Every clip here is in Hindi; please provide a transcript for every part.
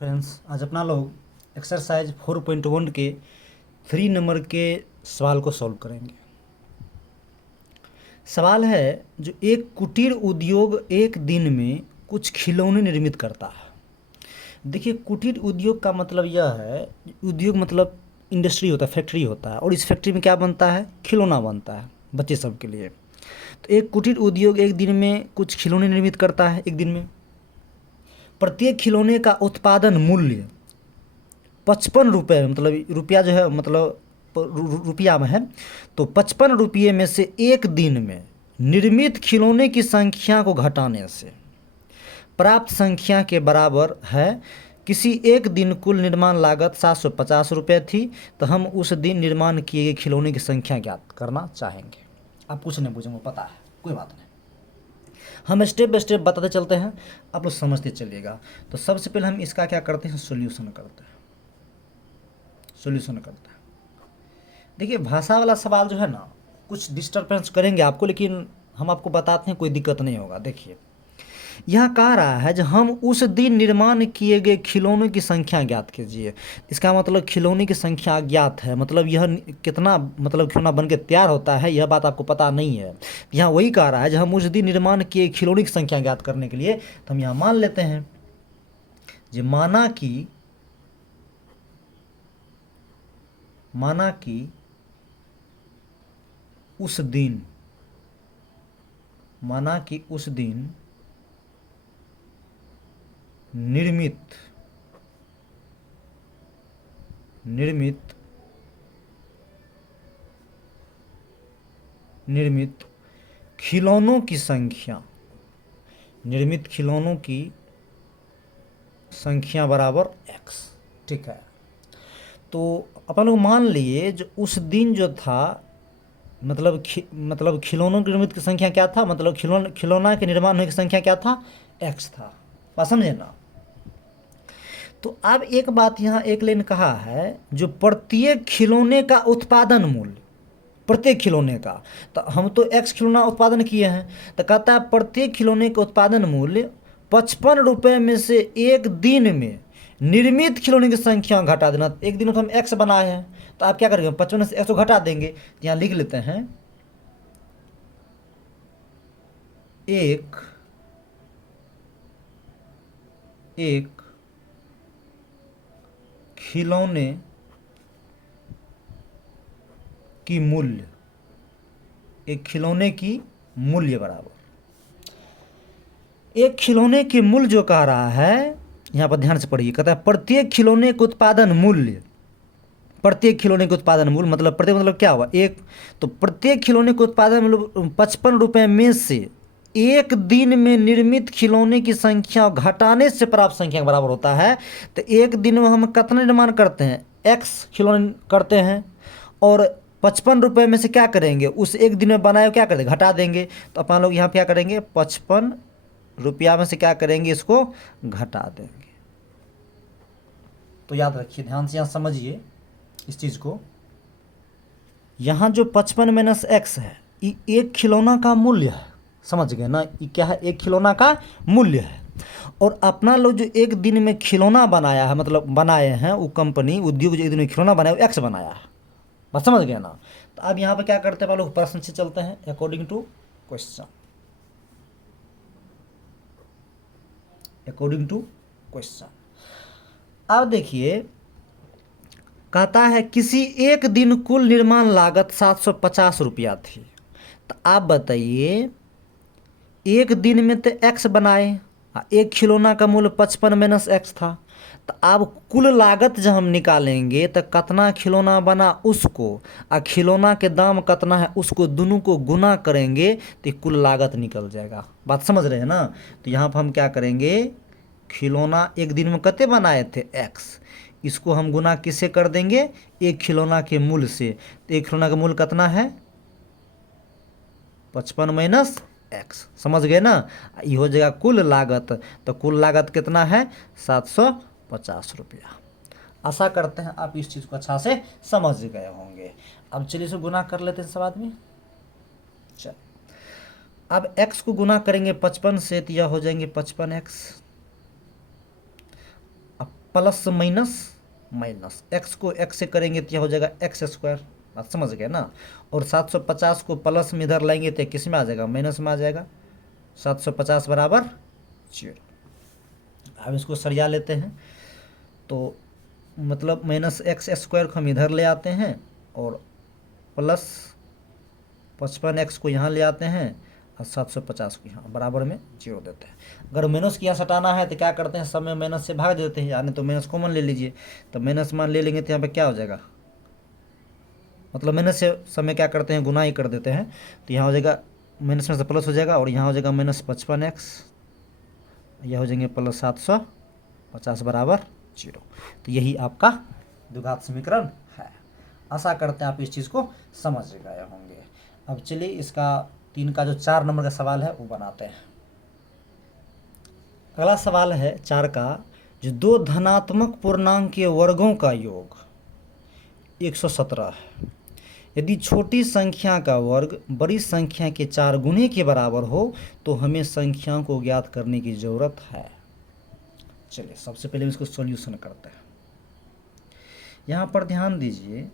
फ्रेंड्स, आज अपना लोग एक्सरसाइज 4.1 के 3 नंबर के सवाल को सॉल्व करेंगे। सवाल है, जो एक कुटीर उद्योग एक दिन में कुछ खिलौने निर्मित करता है। देखिए, कुटीर उद्योग का मतलब यह है, उद्योग मतलब इंडस्ट्री होता है, फैक्ट्री होता है, और इस फैक्ट्री में क्या बनता है? खिलौना बनता है बच्चे सब के लिए। तो एक कुटीर उद्योग एक दिन में कुछ खिलौने निर्मित करता है। एक दिन में प्रत्येक खिलौने का उत्पादन मूल्य 55 रुपये, मतलब रुपया जो है, मतलब रुपया में है, तो 55 रुपये में से एक दिन में निर्मित खिलौने की संख्या को घटाने से प्राप्त संख्या के बराबर है। किसी एक दिन कुल निर्माण लागत 750 रुपये थी, तो हम उस दिन निर्माण किए गए खिलौने की संख्या ज्ञात करना चाहेंगे। आप कुछ नहीं पूछेंगे, पता है, कोई बात नहीं। हम स्टेप बाय स्टेप बताते चलते हैं, आप लोग समझते चलिएगा। तो सबसे पहले हम इसका क्या करते हैं? सॉल्यूशन करते हैं। देखिए, भाषा वाला सवाल जो है ना, कुछ डिस्टर्बेंस करेंगे आपको, लेकिन हम आपको बताते हैं, कोई दिक्कत नहीं होगा। देखिए, यह कह रहा है, जो हम उस दिन निर्माण किए गए खिलौनों की संख्या ज्ञात कीजिए। इसका मतलब खिलौने की संख्या ज्ञात है, मतलब यह कितना, मतलब खिलौना बन के तैयार होता है, यह बात आपको पता नहीं है। यहाँ वही कह रहा है, जो हम उस दिन निर्माण किए खिलौने की संख्या ज्ञात करने के लिए, तो हम यहाँ मान लेते हैं, जो माना कि उस दिन निर्मित खिलौनों की संख्या बराबर x। ठीक है, तो अपन लोग मान लिए, जो उस दिन जो था, मतलब खिलौनों की निर्मित की संख्या क्या था? मतलब खिलौना के निर्माण होने की संख्या क्या था? x था। बात समझे ना? तो अब एक बात यहाँ एक लाइन कहा है, जो प्रत्येक खिलौने का उत्पादन मूल्य, प्रत्येक खिलौने का, तो हम तो x खिलौना उत्पादन किए हैं, तो कहता है प्रत्येक खिलौने का उत्पादन मूल्य 55 रुपये में से एक दिन में निर्मित खिलौने की संख्या घटा देना। एक दिन में तो हम x बनाए हैं, तो आप क्या करेंगे? 55 से x को घटा देंगे। तो यहाँ लिख लेते हैं, एक खिलौने की मूल्य बराबर, एक खिलौने की मूल्य जो कह रहा है, यहाँ पर ध्यान से पढ़िए, कहता है प्रत्येक खिलौने के उत्पादन मूल्य, मतलब प्रत्येक मतलब क्या हुआ? एक। तो प्रत्येक खिलौने के उत्पादन मूल्य 55 रुपये में से एक दिन में निर्मित खिलौने की संख्या घटाने से प्राप्त संख्या के बराबर होता है। तो एक दिन में हम कितना निर्माण करते हैं? x खिलौने करते हैं, और 55 रुपये में से क्या करेंगे? उस एक दिन में बनाए क्या करेंगे? घटा देंगे। तो अपन लोग यहाँ पे क्या करेंगे? 55 रुपया में से क्या करेंगे? इसको घटा देंगे। तो याद रखिए, ध्यान से यहाँ समझिए इस चीज़ को। यहाँ जो 55 - x है, ये एक खिलौना का मूल्य है। समझ गए ना? ये क्या है? एक खिलौना का मूल्य है। और अपना लोग जो एक दिन में खिलौना बनाया है, मतलब बनाए हैं, वो कंपनी उद्योग जो एक दिन में खिलौना बनाया, वो x बनाया है। बस समझ गए ना? तो अब यहाँ पे क्या करते हैं हम लोग? प्रश्न से चलते हैं, अकॉर्डिंग टू क्वेश्चन। अब देखिए, कहता है किसी एक दिन कुल निर्माण लागत 750 रुपया थी। तो आप बताइए, एक दिन में तो x बनाए, एक खिलौना का मूल्य 55 - x था। तो अब कुल लागत जब हम निकालेंगे, तो कितना खिलौना बना उसको, और खिलौना के दाम कितना है उसको, दोनों को गुना करेंगे तो कुल लागत निकल जाएगा। बात समझ रहे हैं ना? तो यहाँ पर हम क्या करेंगे? खिलौना एक दिन में कितने बनाए थे? x। इसको हम गुना किससे कर देंगे? एक खिलौना के मूल्य से। तो एक खिलौना का मूल्य कितना है? 55 - x। समझ गए ना? ये हो जाएगा कुल लागत। तो कुल लागत कितना है? 750 रुपया। आशा करते हैं आप इस चीज़ को अच्छा से समझ गए होंगे। अब चलिए इसे गुना कर लेते हैं सब आदमी। चल, अब x को गुना करेंगे 55 से, तो यह हो जाएंगे 55x। अब प्लस माइनस माइनस, एक्स को एक्स से करेंगे तो यह हो जाएगा एक्स स्क्वायर, बात समझ गए ना। और 750 को प्लस में इधर लाएंगे तो किस में आ जाएगा, माइनस में आ जाएगा। 750 बराबर 0। अब इसको सरिया लेते हैं, तो मतलब माइनस एक्स स्क्वायर को हम इधर ले आते हैं और प्लस 55x को यहाँ ले आते हैं और 750 को यहाँ बराबर में 0 देते हैं। अगर माइनस की यहाँ सटाना है तो क्या करते हैं, सब में माइनस से भाग देते हैं, यानी तो माइनस कॉमन ले लीजिए। तो माइनस मान ले लेंगे तो यहाँ पे क्या हो जाएगा, मतलब माइनस से समय क्या करते हैं, गुना ही कर देते हैं। तो यहाँ हो जाएगा माइनस में से प्लस हो जाएगा और यहाँ हो जाएगा माइनस 55x, यह हो जाएंगे प्लस 750 बराबर 0। तो यही आपका द्विघात समीकरण है। आशा करते हैं आप इस चीज़ को समझ गए होंगे। अब चलिए इसका 3 का जो 4 नंबर का सवाल है वो बनाते हैं। अगला सवाल है 4 का, जो दो धनात्मक पूर्णांक के वर्गों का योग 117 है। यदि छोटी संख्या का वर्ग बड़ी संख्या के 4 गुने के बराबर हो तो हमें संख्याओं को ज्ञात करने की ज़रूरत है। चलिए सबसे पहले इसको सॉल्यूशन करते हैं। यहाँ पर ध्यान दीजिए,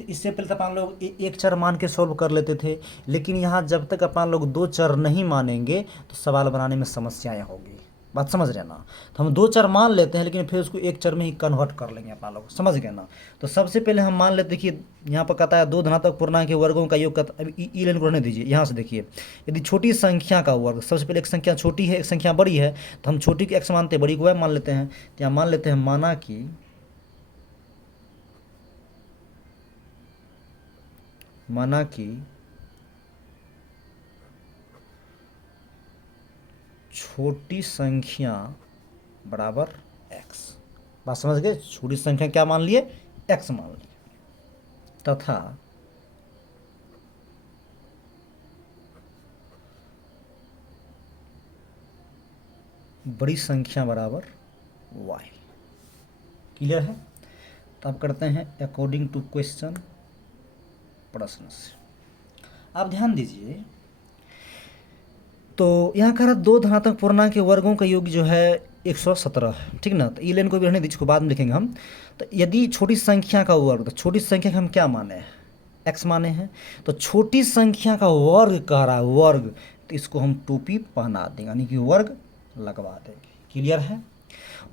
इससे पहले तो अपन लोग एक चर मान के सॉल्व कर लेते थे, लेकिन यहाँ जब तक अपन लोग 2 चर नहीं मानेंगे तो सवाल बनाने में समस्याएं होगी, बात समझ रहे ना। तो हम 2 चर मान लेते हैं लेकिन फिर उसको एक चर में ही कन्वर्ट कर लेंगे अपन लोग, समझ गए ना। तो सबसे पहले हम मान लेते कि यहाँ पर कहता है 2 धनात्मक पूर्णांक के वर्गों का योग। अभी ई लाइन को रहने दीजिए, यहाँ से देखिए, यदि छोटी संख्या का वर्ग, सबसे पहले एक संख्या छोटी है एक संख्या बड़ी है, तो हम छोटी को एक्स मानते हैं, बड़ी को वाई मान लेते हैं। तो यहाँ मान लेते हैं, माना कि छोटी संख्या बराबर x, बात समझ गए। छोटी संख्या क्या मान लिए, x मान लिए, तथा बड़ी संख्या बराबर y। क्लियर है। तो अब करते हैं अकॉर्डिंग टू क्वेश्चन, प्रश्न से। आप ध्यान दीजिए, तो यहाँ कह रहा 2 धनात्मक पूर्णांक के वर्गों का योग जो है 117 है, ठीक ना। तो ई लाइन को भी रहने दीजिए, इसको बाद में लिखेंगे हम। तो यदि छोटी संख्या का वर्ग, तो छोटी संख्या का हम क्या माने हैं, x माने हैं। तो छोटी संख्या का वर्ग कह रहा है, वर्ग, तो इसको हम टोपी पहना देंगे, यानी कि वर्ग लगवा देंगे। क्लियर है।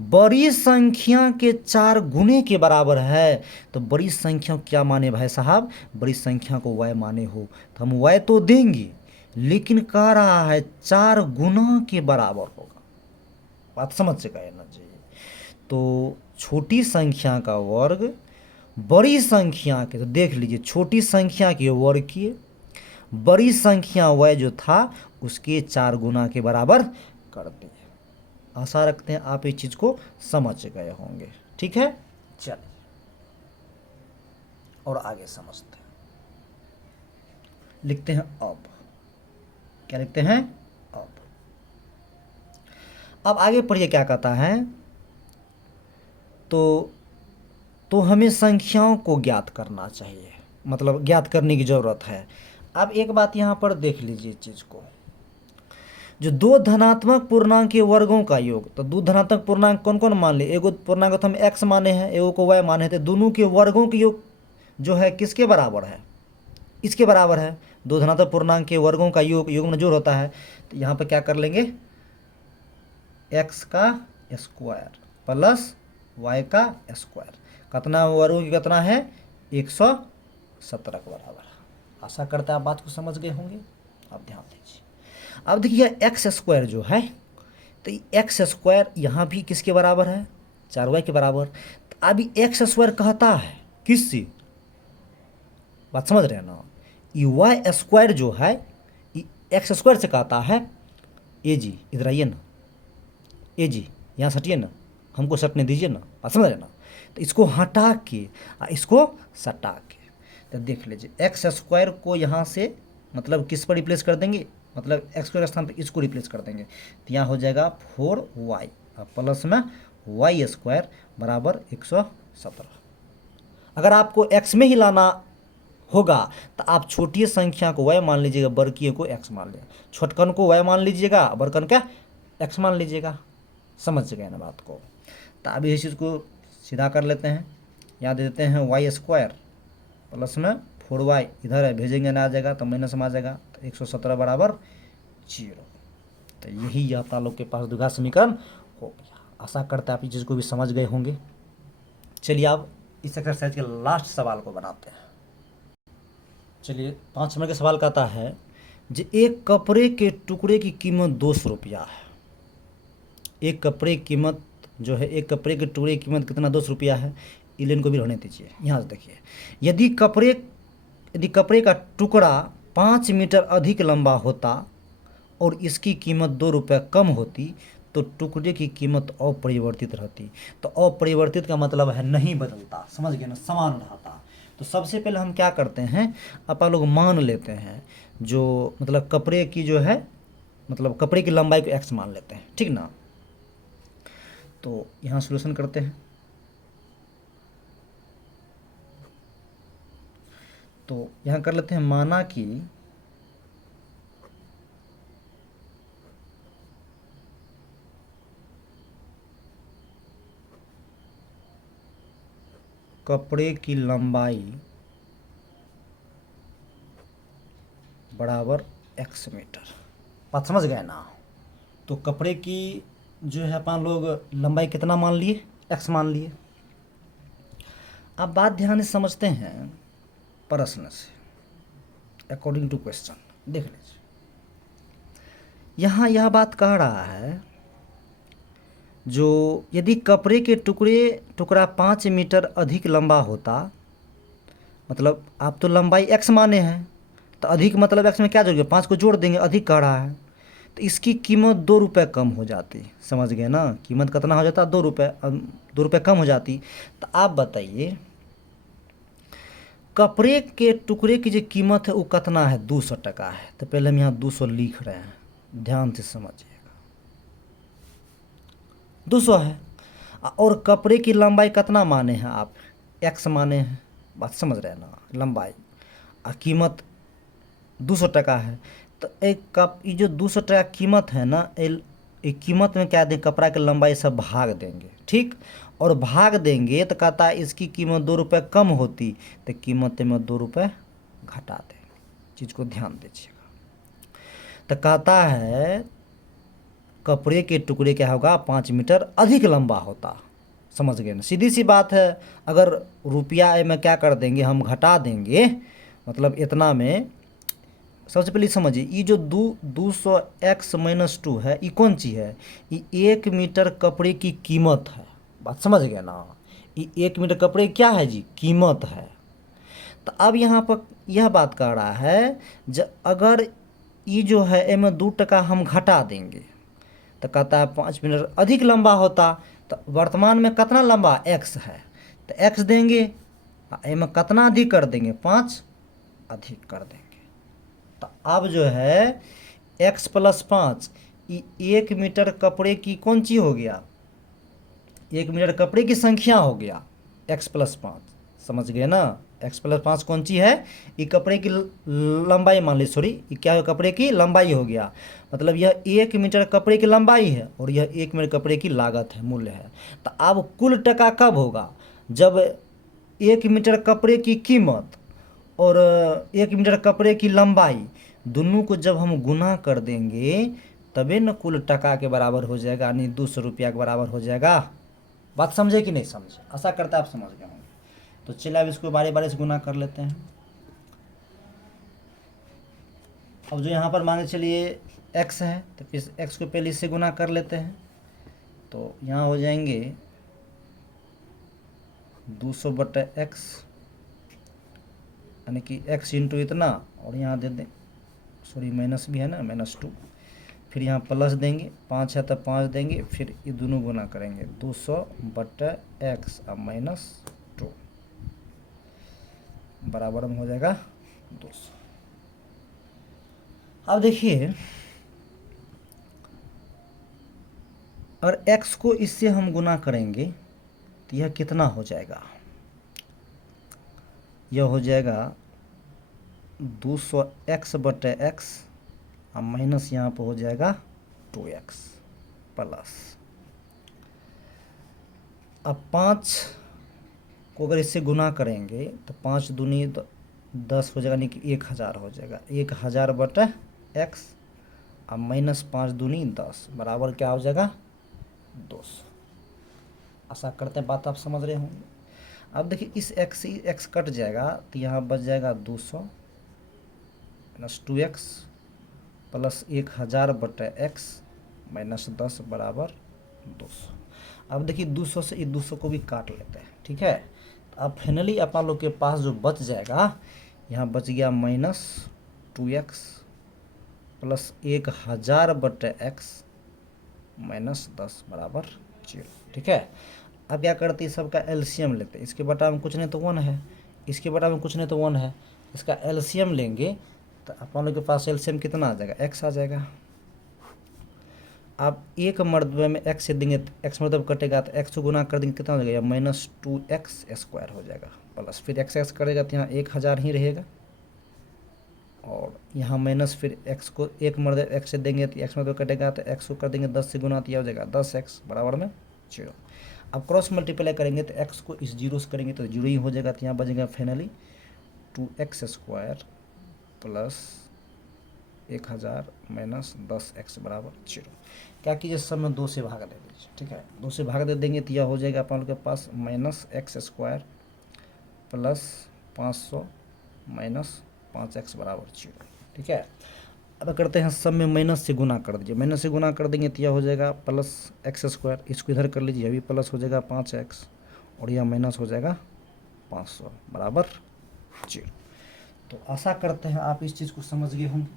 बड़ी संख्या के 4 गुने के बराबर है, तो बड़ी संख्या को क्या माने भाई साहब, बड़ी संख्या को y माने हो। तो हम y तो देंगे, लेकिन कह रहा है 4 गुना के बराबर होगा, बात समझ से गए ना जी। तो छोटी संख्या का वर्ग बड़ी संख्या के, तो देख लीजिए छोटी संख्या के वर्ग किए, बड़ी संख्या y जो था उसके 4 गुना के बराबर कर दिए। आशा रखते हैं आप इस चीज को समझ गए होंगे, ठीक है। चलिए और आगे समझते हैं। लिखते हैं अब, क्या लिखते हैं, अब आगे पढ़िए क्या कहता है। तो हमें संख्याओं को ज्ञात करना चाहिए, मतलब ज्ञात करने की जरूरत है। अब एक बात यहाँ पर देख लीजिए चीज को, जो 2 धनात्मक पूर्णांक के वर्गों का योग, तो 2 धनात्मक पूर्णांक कौन कौन मान ले, एगो पूर्णांक तो हम x माने हैं, एगो को y माने थे, दोनों के वर्गों के योग जो है किसके बराबर है, इसके बराबर है। 2 धनात्मक पूर्णांक के वर्गों का योग में जोड़ होता है। तो यहाँ पर क्या कर लेंगे, x का स्क्वायर प्लस y का स्क्वायर, कितना वर्गों की कितना है, 117 के बराबर। आशा करता है आप बात को समझ गए होंगे। अब ध्यान दीजिए, अब देखिए एक्स स्क्वायर जो है, तो एक्स स्क्वायर यहाँ भी किसके बराबर है, 4y के बराबर। तो अभी एक्स स्क्वायर कहता है किससे, बात समझ रहे हैं ना। ये वाई स्क्वायर जो है एक्स स्क्वायर से कहता है, ए जी इधर आइए ना, ए जी यहाँ सटिए ना, हमको सटने दीजिए ना, बात समझ रहे ना। तो इसको हटा के इसको सटा के, तो देख लीजिए एक्स स्क्वायर को यहाँ से मतलब किस पर रिप्लेस कर देंगे, मतलब एक्स स्क्वायर स्थान पर इसको रिप्लेस कर देंगे। तो यहाँ हो जाएगा 4y प्लस में वाई स्क्वायर बराबर 117। अगर आपको x में ही लाना होगा तो आप छोटी संख्या को y मान लीजिएगा, बड़की को x मान लीजिएगा, छोटकन को y मान लीजिएगा, बड़कन का x मान लीजिएगा। समझ गए ना बात को। तो अब इस चीज़ को सीधा कर लेते हैं, यहाँ दे देते हैं वाई स्क्वायर प्लस में 4y, इधर है भेजेंगे ना आ जाएगा तो माइनस में आ जाएगा, तो 117 बराबर 0। तो यही आप लोग के पास द्विघात समीकरण हो गया। आशा करते हैं आप इस चीज़ को भी समझ गए होंगे। चलिए अब इस एक्सरसाइज के लास्ट सवाल को बनाते हैं। चलिए 5 नंबर का सवाल कहता है जो एक कपड़े के टुकड़े की कीमत 200 रुपया है। एक कपड़े की कीमत जो है, एक कपड़े के टुकड़े की कीमत कितना 200 रुपया है। इलेन को भी रहने दीजिए। यहाँ से देखिए, यदि कपड़े का टुकड़ा 5 मीटर अधिक लंबा होता और इसकी कीमत 2 रुपये कम होती तो टुकड़े की कीमत अपरिवर्तित रहती। तो अपरिवर्तित का मतलब है नहीं बदलता, समझ गए ना, समान रहता। तो सबसे पहले हम क्या करते हैं, अपन लोग मान लेते हैं जो मतलब कपड़े की जो है, मतलब कपड़े की लंबाई को x मान लेते हैं, ठीक ना। तो यहाँ सॉल्यूशन करते हैं। तो यहाँ कर लेते हैं, माना कि कपड़े की लंबाई बराबर x मीटर। बात समझ गए ना। तो कपड़े की जो है अपन लोग लंबाई कितना मान लिए, x मान लिए। अब बात ध्यान से समझते हैं प्रश्न से, अकॉर्डिंग टू क्वेश्चन देख लीजिए। यहाँ यह बात कह रहा है जो यदि कपड़े के टुकड़ा 5 मीटर अधिक लंबा होता, मतलब आप तो लंबाई x माने हैं तो अधिक मतलब x में क्या जोड़ेंगे, 5 को जोड़ देंगे, अधिक कह रहा है तो इसकी कीमत 2 रुपये कम हो जाती। समझ गए ना, कीमत कितना हो जाता, 2 रुपये, 2 रुपये कम हो जाती। तो आप बताइए कपड़े के टुकड़े की जो कीमत है वो कितना है, 200 टका है। तो पहले हम यहाँ 200 लिख रहे हैं, ध्यान से समझिएगा, 200 है। और कपड़े की लंबाई कितना माने हैं आप, x माने हैं, बात समझ रहे हैं ना, लंबाई और कीमत 200 टका है। तो एक कप ये जो 200 टका कीमत है ना, एक कीमत में क्या दें, कपड़ा की लंबाई सब भाग देंगे, ठीक। और भाग देंगे तो कहता है इसकी कीमत 2 रुपये कम होती तो कीमत में 2 रुपये घटा देंगे। चीज़ को ध्यान दीजिएगा। तो कहता है कपड़े के टुकड़े क्या होगा, 5 मीटर अधिक लंबा होता। समझ गए ना, सीधी सी बात है। अगर रुपया में क्या कर देंगे, हम घटा देंगे, मतलब इतना में। सबसे पहले समझिए, ये जो 200x-2 है, ये कौन चीज़ है, ये 1 मीटर कपड़े की कीमत है। बात समझ गए ना, ये 1 मीटर कपड़े की क्या है जी, कीमत है। तो अब यहाँ पर यह बात कर रहा है अगर ये जो है इनमें 2 टका हम घटा देंगे तो कहता है 5 मीटर अधिक लंबा होता। तो वर्तमान में कितना लंबा x है तो x देंगे, इनमें कितना अधिक कर देंगे, 5 अधिक कर देंगे। तो अब जो है x + 5 ये 1 मीटर कपड़े की कौन सी हो गया, 1 मीटर कपड़े की संख्या हो गया, x + 5। समझ गए ना, x + 5 कौन सी है, ये कपड़े की लंबाई मान ली, सॉरी ये क्या है, कपड़े की लंबाई हो गया। मतलब यह 1 मीटर कपड़े की लंबाई है और यह 1 मीटर कपड़े की लागत है, मूल्य है। तो अब कुल टका कब होगा, जब 1 मीटर कपड़े की कीमत और 1 मीटर कपड़े की लंबाई दोनों को जब हम गुना कर देंगे तबे न कुल टका के बराबर हो जाएगा, यानी 200 रुपया के बराबर हो जाएगा। बात समझे कि नहीं समझे, आशा करता आप समझ गए होंगे। तो चलिए अब इसको बारी बारी से गुना कर लेते हैं। अब जो यहाँ पर मान के चलिए x है तो इस x को पहले इससे गुना कर लेते हैं। तो यहाँ हो जाएंगे 200/x, यानी कि x इंटू इतना, और यहाँ दे दें, सॉरी माइनस भी है ना, -2, फिर यहाँ प्लस देंगे, 5 है तो 5 देंगे, फिर ये दोनों गुना करेंगे, 200/x और -2 बराबर में हो जाएगा 200। अब देखिए अगर x को इससे हम गुना करेंगे तो यह कितना हो जाएगा, यह हो जाएगा 200x/x और माइनस यहाँ पर हो जाएगा 2x प्लस अब 5 को अगर इससे गुना करेंगे तो 5 दूनी 10 हो जाएगा, यानी कि 1000 हो जाएगा। 1000 बटा x, अब -5 दूनी 10 बराबर क्या हो जाएगा 200। आशा करते हैं बात आप समझ रहे होंगे। अब देखिए इस x से x कट जाएगा तो यहाँ बच जाएगा 200 - 2x प्लस 1000 बटा x -10 बराबर 200। अब देखिए 200 से इस 200 को भी काट लेते हैं, ठीक है। तो अब फाइनली अपन लोग के पास जो बच जाएगा, यहाँ बच गया -2x प्लस 1000 बटे x -10 बराबर 0, ठीक है। अब क्या करते हैं, सबका एलसीएम लेते हैं। इसके बटा में कुछ नहीं तो 1 है, इसके बटा में कुछ नहीं तो 1 है, इसका एलसीएम लेंगे तो अपन लोग के पास एलसीएम कितना आ जाएगा, x आ जाएगा। अब एक मरतबे में x से देंगे तो x मरतब कटेगा तो x को गुना कर देंगे कितना हो जाएगा, -2x² हो जाएगा प्लस फिर x करेगा तो यहाँ 1000 ही रहेगा, और यहाँ माइनस फिर x को एक मरतब x से देंगे तो x मरतब कटेगा तो x को कर देंगे 10 से गुना तो यह हो जाएगा 10x बराबर में 0। अब क्रॉस मल्टीप्लाई करेंगे तो x को इस 0 से करेंगे तो 0 ही हो जाएगा, तो यहाँ बचेगा फाइनली 2x² प्लस 1000 - 10x बराबर 0। क्या कीजिए, सब में 2 से भाग दे दीजिए, ठीक है। 2 से भाग दे देंगे तो यह हो जाएगा अपन लोग के पास -x² प्लस 500 - 5x बराबर 0, ठीक है। अब करते हैं सब में माइनस से गुना कर दीजिए, माइनस से गुना कर देंगे तो यह हो जाएगा +x², इसको इधर कर लीजिए, अभी प्लस हो जाएगा 5x और यह माइनस हो जाएगा 500 बराबर 0। तो आशा करते हैं आप इस चीज़ को समझ गए होंगे।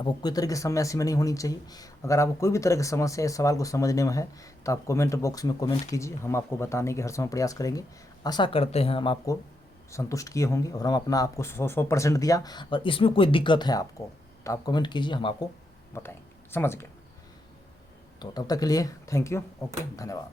आपको कोई तरह की समस्या में नहीं होनी चाहिए। अगर आपको कोई भी तरह की समस्या इस सवाल को समझने में है तो आप कमेंट बॉक्स में कमेंट कीजिए, हम आपको बताने के हर समय प्रयास करेंगे। आशा करते हैं हम आपको संतुष्ट किए होंगे और हम अपना आपको 100% दिया। और इसमें कोई दिक्कत है आपको तो आप कमेंट कीजिए, हम आपको बताएंगे। समझ गए? तो तब तक के लिए थैंक यू, ओके, धन्यवाद।